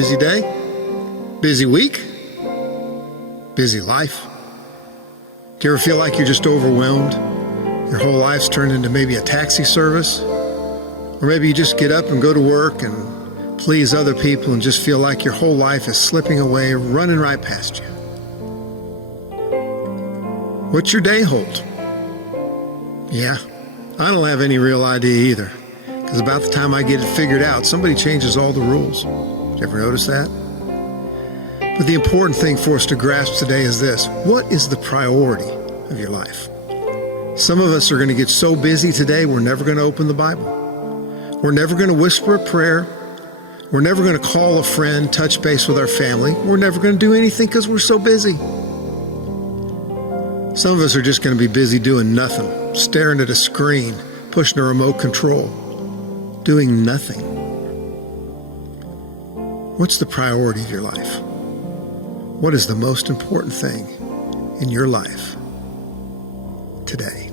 Busy day? Busy week? Busy life? Do you ever feel like you're just overwhelmed? Your whole life's turned into maybe a taxi service? Or maybe you just get up and go to work and please other people and just feel like your whole life is slipping away, running right past you. What's your day hold? Yeah, I don't have any real idea either, because about the time I get it figured out, somebody changes all the rules. Did you ever notice that? But the important thing for us to grasp today is this: what is the priority of your life? Some of us are going to get so busy today, we're never going to open the Bible. We're never going to whisper a prayer. We're never going to call a friend, touch base with our family. We're never going to do anything because we're so busy. Some of us are just going to be busy doing nothing, staring at a screen, pushing a remote control, doing nothing. What's the priority of your life? What is the most important thing in your life today?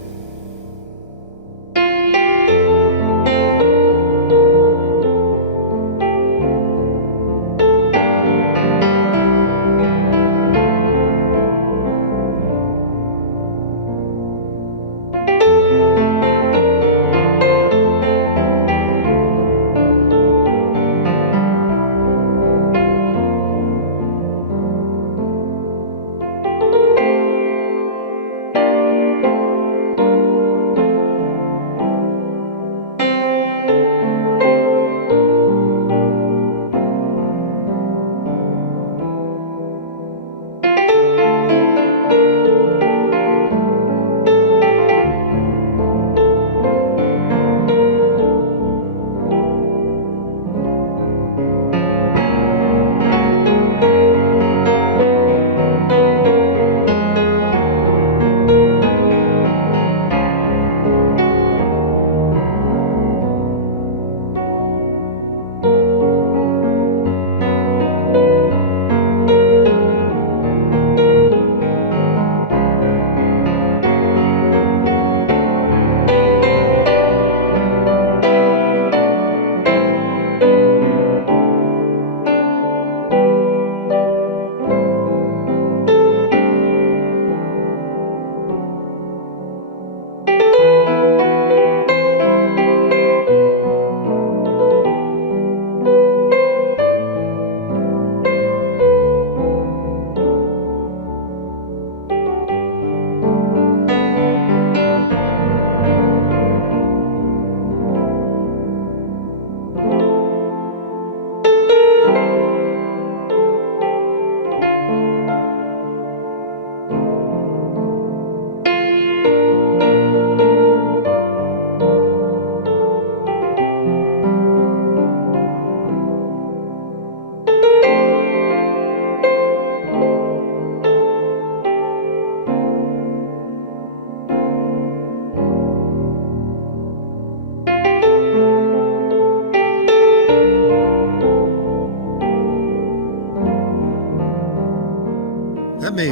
That may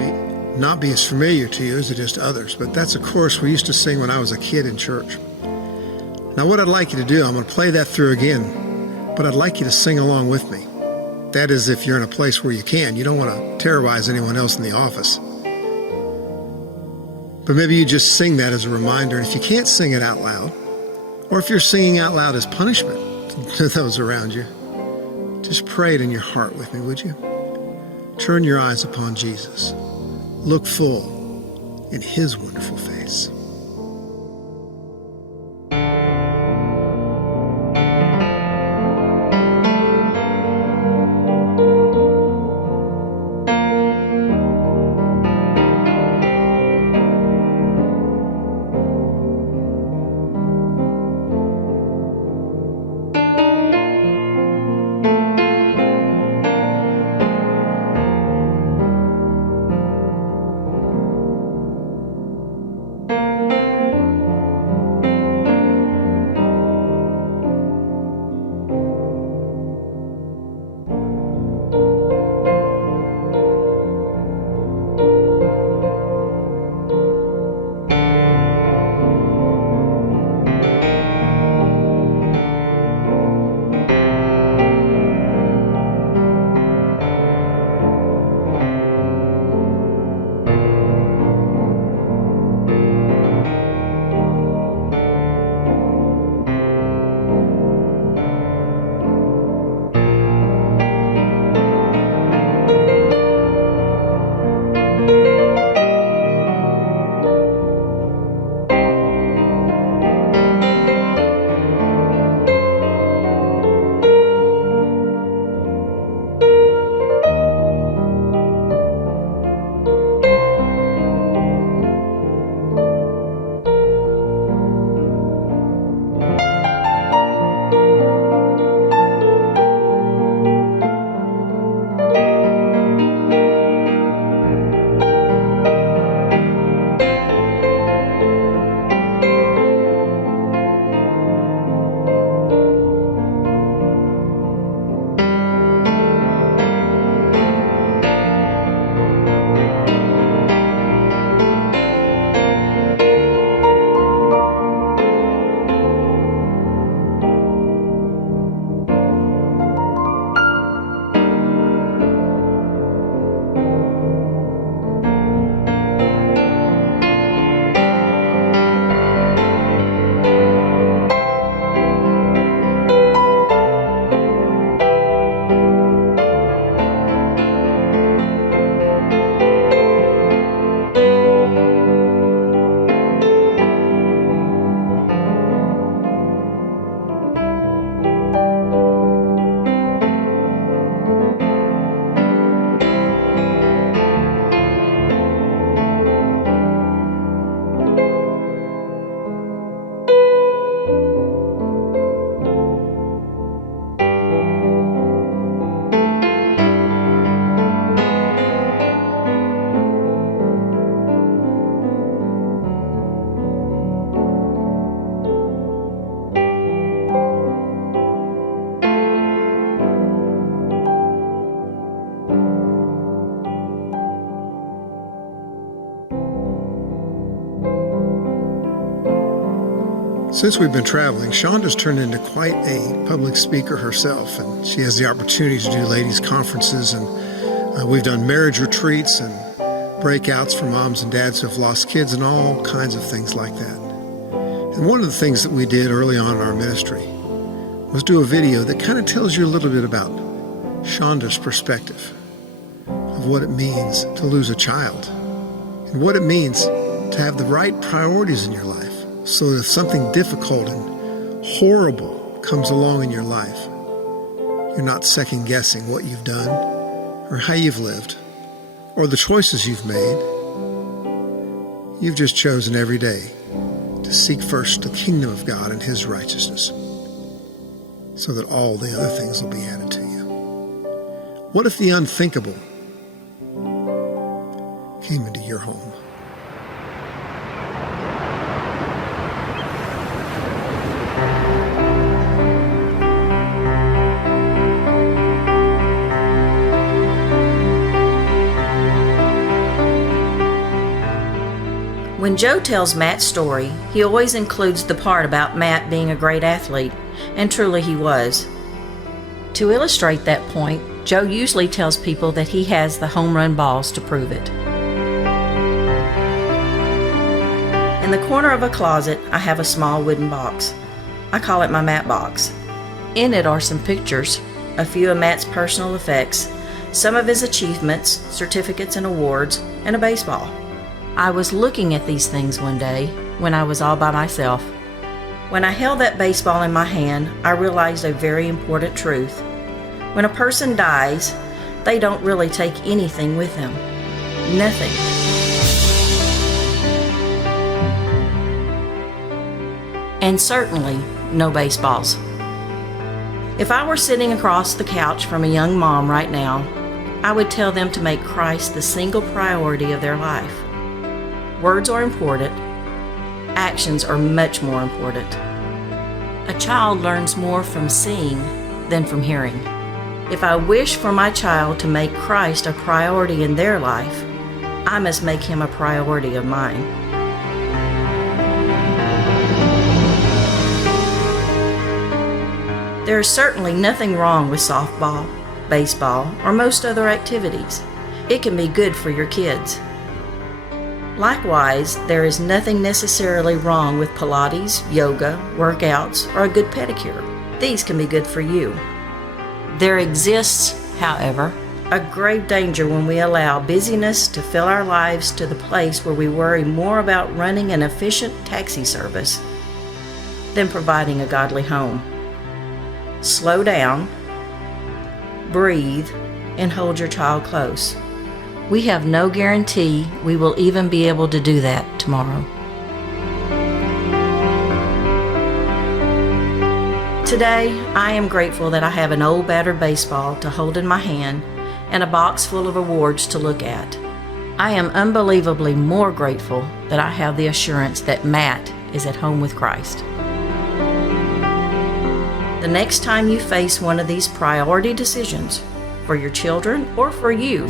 not be as familiar to you as it is to others, but that's a chorus we used to sing when I was a kid in church. Now what I'd like you to do, I'm going to play that through again, but I'd like you to sing along with me. That is, if you're in a place where you can. You don't want to terrorize anyone else in the office. But maybe you just sing that as a reminder. And if you can't sing it out loud, or if you're singing out loud as punishment to those around you, just pray it in your heart with me, would you? Turn your eyes upon Jesus. Look full in His wonderful face. Since we've been traveling, Shonda's turned into quite a public speaker herself, and she has the opportunity to do ladies' conferences, and we've done marriage retreats and breakouts for moms and dads who have lost kids and all kinds of things like that. And one of the things that we did early on in our ministry was do a video that kind of tells you a little bit about Shonda's perspective of what it means to lose a child and what it means to have the right priorities in your life, so that if something difficult and horrible comes along in your life, you're not second guessing what you've done or how you've lived or the choices you've made. You've just chosen every day to seek first the kingdom of God and His righteousness, so that all the other things will be added to you. What if the unthinkable came into your home? When Joe tells Matt's story, he always includes the part about Matt being a great athlete, and truly he was. To illustrate that point, Joe usually tells people that he has the home run balls to prove it. In the corner of a closet, I have a small wooden box. I call it my Matt box. In it are some pictures, a few of Matt's personal effects, some of his achievements, certificates and awards, and a baseball. I was looking at these things one day when I was all by myself. When I held that baseball in my hand, I realized a very important truth. When a person dies, they don't really take anything with them. Nothing. And certainly no baseballs. If I were sitting across the couch from a young mom right now, I would tell them to make Christ the single priority of their life. Words are important. Actions are much more important. A child learns more from seeing than from hearing. If I wish for my child to make Christ a priority in their life, I must make Him a priority of mine. There is certainly nothing wrong with softball, baseball, or most other activities. It can be good for your kids. Likewise, there is nothing necessarily wrong with Pilates, yoga, workouts, or a good pedicure. These can be good for you. There exists, however, a grave danger when we allow busyness to fill our lives to the place where we worry more about running an efficient taxi service than providing a godly home. Slow down, breathe, and hold your child close. We have no guarantee we will even be able to do that tomorrow. Today, I am grateful that I have an old battered baseball to hold in my hand and a box full of awards to look at. I am unbelievably more grateful that I have the assurance that Matt is at home with Christ. The next time you face one of these priority decisions, for your children or for you,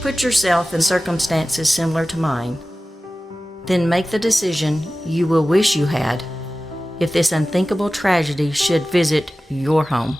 put yourself in circumstances similar to mine. Then make the decision you will wish you had if this unthinkable tragedy should visit your home.